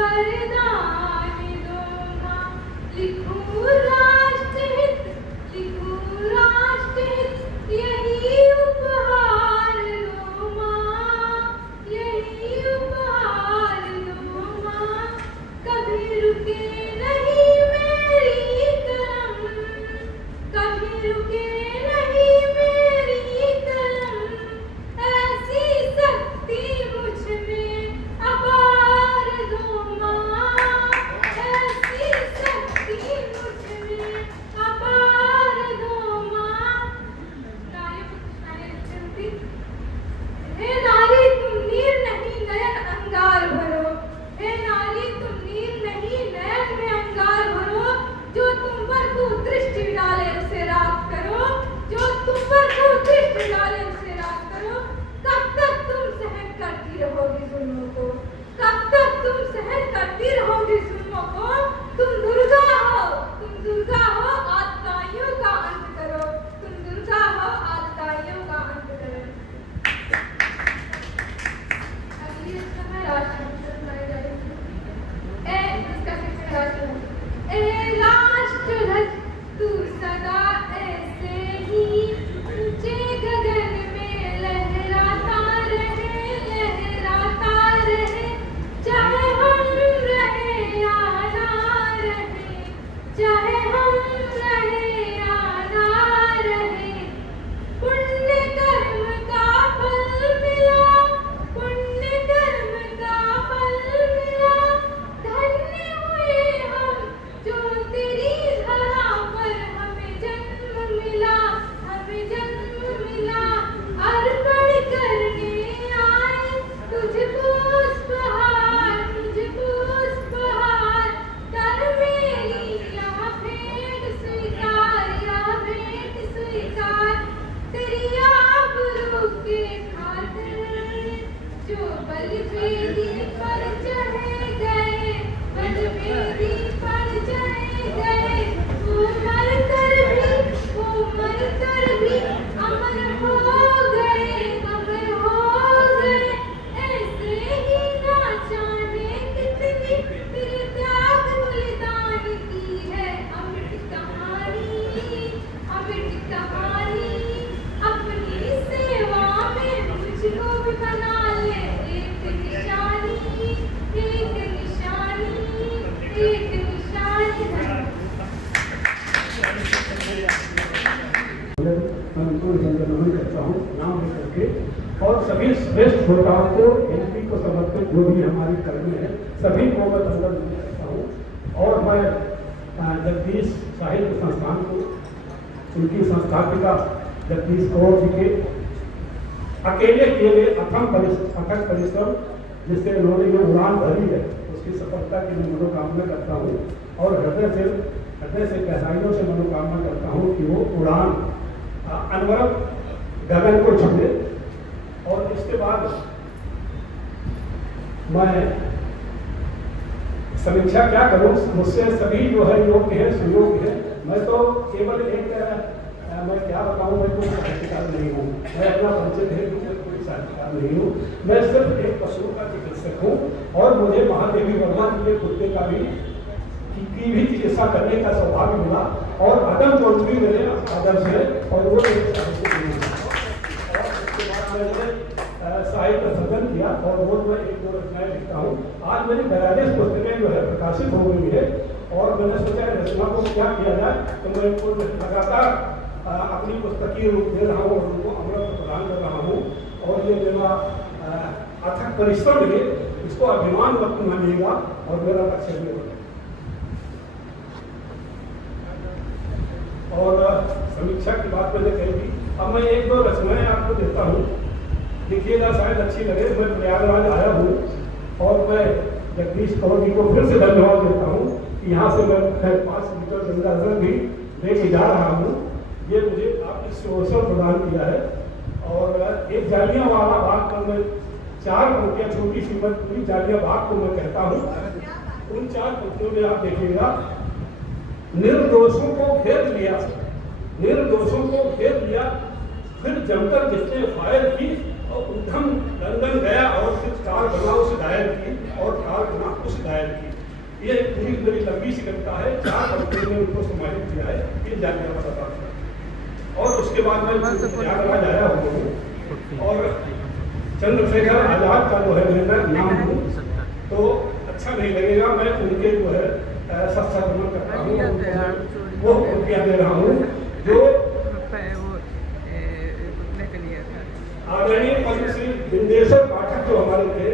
वरदान दो माँ, लिखूं राष्ट्रहित, लिखूं राष्ट्रहित, यही उपहार दो माँ, यही उपहार दो माँ। कभी रुके नहीं मेरी कलम, कभी रुके नहीं मेरी कलम, ऐसी शक्ति मुझ में अपार दो माँ, ऐसी शक्ति मुझ में अपार दो माँ। हे नारी तुम नीर नहीं नयन अंगार भरो, हे नारी तुम नीर नहीं नयन में अंगार भरो, जो तुम पर कुदृष्टि डाले उसे राख करो, जो तुम पर कुदृष्टि डाले उसे राख करो। कब तक तुम सहन करती रहोगी जुल्मों को, कब तक तुम सहन करती रहोगी जुल्मों को। तुम दुर्गा हो, तुम दुर्गा हो, आतताइयों का अंत करो, तुम दुर्गा हो, आतताइयों का अंत करो। अगली समय राष्ट्र सुनाई जाएगी। इसका शिक्षण राष्ट्र ए राष्ट्रध्वज तू सदा ऐसे ही ऊंचे गगन में लहराता रहे, लहराता रहे, चाहे हम रहे या ना रहे, चाहे हम रहे या ना रहे। पुण्य कर्म का फल मिला, पुण्य कर्म का फल मिला, धन्य हुए हम जो तेरी धरा पर हमें जन्म मिला, हमें जन्म मिला। अर्पण करने आए तुझको उपहार, तुझको उपहार, कर मेरी यह भेंट स्वीकार, यह भेंट स्वीकार। तेरी आबरू के खातिर जो बलिवेदी पर चढ़े गए, बलिवेदी पर चढ़े गए, वो मर कर भी अमर हो गए, अमर हो गए। ऐसे ही ना जाने कितनी तेरे त्याग बलिदान की है अमिट कहानी, अमिट कहानी। अपनी सेवा में मुझको भी बना ले एक निशानी, एक निशानी, एक निशानी। मैं उनको संबोधन करता हूँ नाम लेकर के, और सभी श्रेष्ठ श्रोताओं को एमपी को समर्पित जो भी हमारी कर्मी है सभी को मैं संबोधन करता हूँ। और मैं जगदीश साहित्य संस्थान को, उनकी संस्थापिका जगदीश कौर जी के अकेले किए गए अथक परिश्रम जिससे उन्होंने ये उड़ान भरी है उसकी सफलता की मैं मनोकामना करता हूँ, और हृदय से गहराइयों से मनोकामना करता हूँ कि वो उड़ान अनवरत गगन को छुए। और इसके बाद मैं समीक्षा क्या करूं, मुझसे सभी जो है योग्य है, सुयोग्य है। मैं तो केवल एक मैं क्या बताऊं, मैं कोई साहित्यकार नहीं हूँ, मैं अपना परिचय दे दूं, मैं कोई साहित्यकार नहीं हूँ, मैं सिर्फ एक पशुओं का चिकित्सक हूँ। और मुझे महादेवी वर्मा के कुत्ते का भी चिकित्सा करने का सौभाग्य मिला, और अदम जोड़ भी मेरे आदर्श है, और वो मेरे साहित्य नहीं है। और उसके बाद मैंने साहित्य सृजन किया, और वो मैं एक दो रचनाएं लिखता हूँ। आज मेरी 42 पुस्तकें जो है प्रकाशित हो गई है, और मैंने सोचा रचना को क्या किया जाए, तो मैं उनको लगातार अपनी पुस्तकीय रूप दे रहा हूँ और उनको अमृत प्रदान कर रहा हूँ। और ये मेरा अथक परिश्रम है, इसको अभिमान मत मानिएगा, और मेरा लक्ष्य भी होगा। और समीक्षा की बात मैंने कही थी, अब मैं एक दो रचनाएं आपको देता हूँ, देखिएगा शायद अच्छी लगे। मैं प्रयागराज आया हूँ, और मैं जगदीश कौर जी को फिर से धन्यवाद देता हूँ कि यहाँ से मैं 5 लीटर गंगाजल भी लेके जा रहा हूँ। ये मुझे आपने अवसर प्रदान किया है। और एक जालियांवाला बाग पर मैं 4 पंक्तियाँ, छोटी सी मत पूरी जालियां बाग को मैं कहता हूँ। उन 4 पंक्तियों में आप देखिएगा, निर्दोषों को घेर लिया, निर्दोषों को घेर लिया, फिर जमकर जिसने फायर की और उधम लंदन गया और फिर कार बना उस घायल की, और कार बना उस दायर की। ये पूरी बड़ी लंबी सी कविता है, 4 पंक्तियों में उनको समाहित किया है, ये जालियांवाला बाग का। और उसके बाद मैं प्रयागराज आया हूँ और चंद्रशेखर आजाद का जो है मेरा नाम हूँ, तो अच्छा नहीं लगेगा, मैं उनके जो है सत्संग करता हूँ, वो रुपया दे रहा हूँ जो आदरणीय पद्मश्री बिंदेश्वर पाठक जो हमारे थे,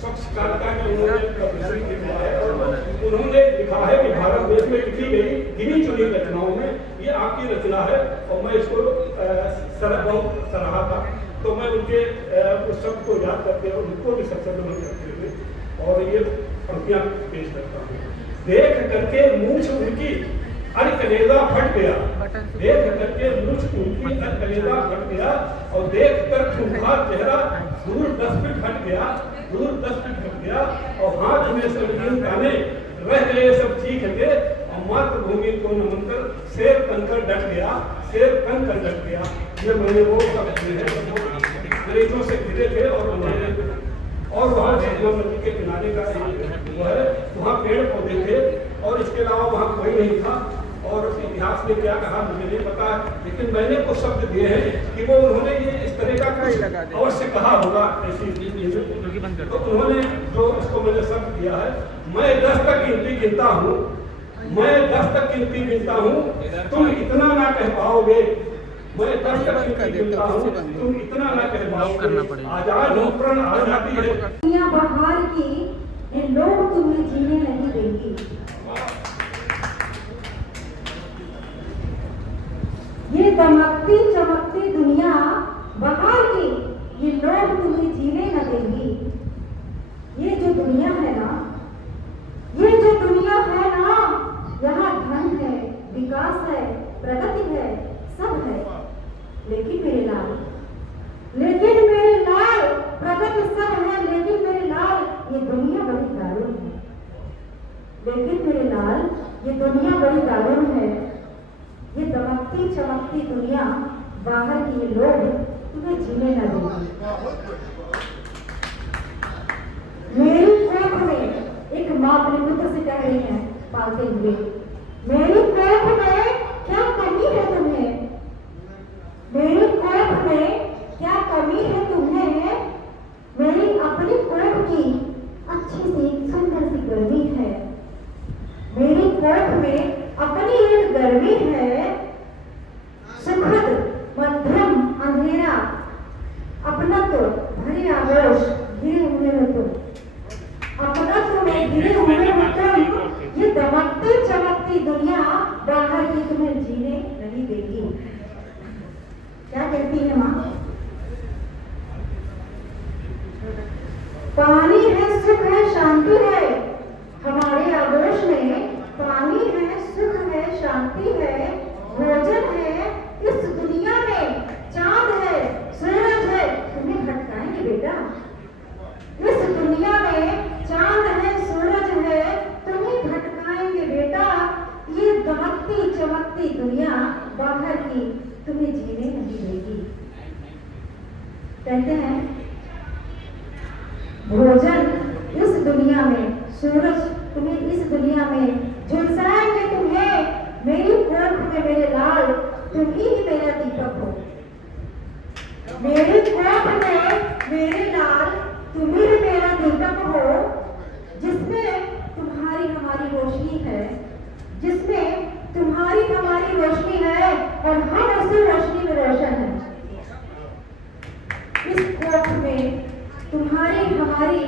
स्वच्छ कारिता की उन्होंने पद्मश्री लिखा है और उन्होंने लिखा है कि भारत देश में लिखी गई गिनी चुनी रचनाओं में ये आपकी रचना है, और मैं इसको बहुत सराहा था। तो मैं उनके उस शब्द को याद करके और उनको भी सत्संग करते हुए और ये पंक्तियां पेश करता हूँ। देख करके मूछ उनकी अरे कलेजा फट गया, देख करके मूछ उनकी अरे कलेजा फट गया, और देख कर खूंखार चेहरा दूर 10 फीट हट गया, दूर 10 फीट हट गया, और हाथ में संगीन गाने रह गए सब चीख के, और मातृभूमि को नमन कर शेर तनकर डट गया, शेर तनकर डट गया। ये मैंने वो शब्द हैं अंग्रेजों से घिरे थे और उन्होंने और वहाँ सतलुज नदी के किनारे का वो है, वहाँ पेड़ पौधे थे और इसके अलावा वहाँ कोई नहीं था, और इतिहास में क्या कहा मुझे नहीं पता, लेकिन मैंने कुछ शब्द दिए हैं कि वो उन्होंने ये इस तरह का कुछ अवश्य कहा होगा ऐसी चीज। तो उन्होंने जो इसको मैंने शब्द दिया है, मैं 10 तक गिनती गिनता हूँ, मैं 10 तक गिनती गिनता हूँ, तुम इतना ना कह पाओगे, मैं 10 तक गिनती गिनता हूँ, तुम इतना ना कह पाओगे, आजाद हो प्रण आजादी है। दुनिया बहार की ये लोग तुम्हें जीने नहीं देंगे, ये दमकती चमकती दुनिया बहार की ये लोग तुम्हें जीने न देंगी। ये जो दुनिया है ना, ये जो दुनिया है ना, यहाँ धन है, विकास है, प्रगति है, सब है, लेकिन मेरे लाल प्रगति सब है, लेकिन मेरे लाल ये दुनिया बड़ी दारुण है, लेकिन मेरे लाल ये दुनिया बड़ी दारुण है। ये दमकती चमकती दुनिया बाहर की ये लोग तुम्हें जीने न देंगे। मेरी कोख में एक माँ अपने पुत्र से कह रही है पालते हुए, मेरी कोख में क्या कमी है तुम्हें, मेरी कोख में क्या कमी है तुम्हें, मेरी अपनी कोख की अच्छी सी सुंदर सी गर्मी है, मेरी कोख में अपनी एक गर्मी है, सुखद मध्यम अंधेरा, अपना तो भरे आगोश घिरे हुए हो तुम, अपना तो मैं घिरे हुए हो तुम, ये दमकती चमकती दुनिया बाहर की तुम्हें जीने नहीं देगी। क्या कहती है माँ? पानी है, सुख है, शांति है, हमारे आगोश में पानी है, सुख है, शांति है, भोजन है, इस दुनिया में चांद है, सूरज है, तुम्हें भटकाएंगे बेटा, इस दुनिया में चांद है, सूरज है, तुम्हें भटकाएंगे बेटा, ये दमकती चमकती दुनिया बाहर की तुम्हें जीने नहीं देगी। कहते हैं भोजन इस दुनिया में, सूरज तुम्हें इस दुनिया में झुलसाएंगे तुम्हें, मेरी कोख में मेरे लाल तुम ही मेरा दीपक हो, मेरी कोख में मेरे लाल तुम ही मेरा दीपक हो, जिसमें तुम्हारी हमारी रोशनी है, जिसमें तुम्हारी हमारी रोशनी है और हम उसी रोशनी में रोशन है। इस कोख में तुम्हारी हमारी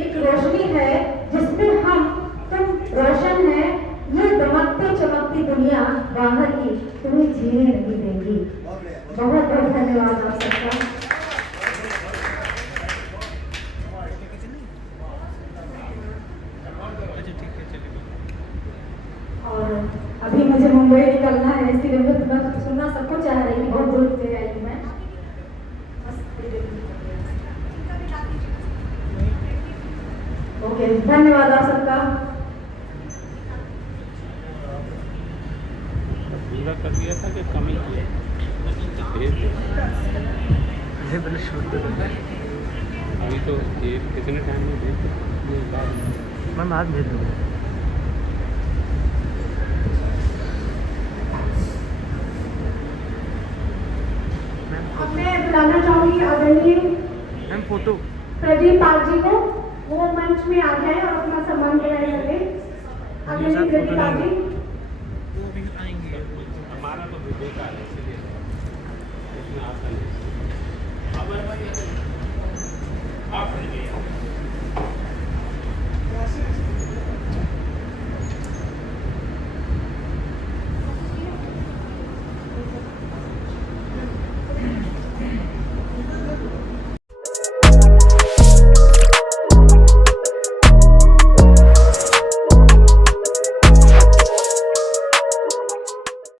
एक रोशनी है, जिसमें हम तुम रोशन है, ये दमकती चमकती दुनिया बाहर की तुम्हें जीने नहीं देंगी। बहुत बहुत धन्यवाद आप सबका। और अभी मुझे मुंबई निकलना है, इसलिए मैं सुनना सबको चाह रही हूँ, बहुत दूर से आई हूँ मैं। ओके, धन्यवाद आप सबका। पूरा कर दिया था कि कमी किया? अभी तो ये कितने टाइम में भेज मैं बाद भेज दूँगा। अब मैं बुलाना चाहूंगी आदरणीय मैम फोटो प्रदीप पाल जी को, वो मंच में आ जाए और अपना सम्मान ग्रहण करें। आदरणीय प्रदीप पाल जी। वो भी आएंगे। हमारा तो बेकार है इसलिए इसमें आता नहीं। अब भाई आप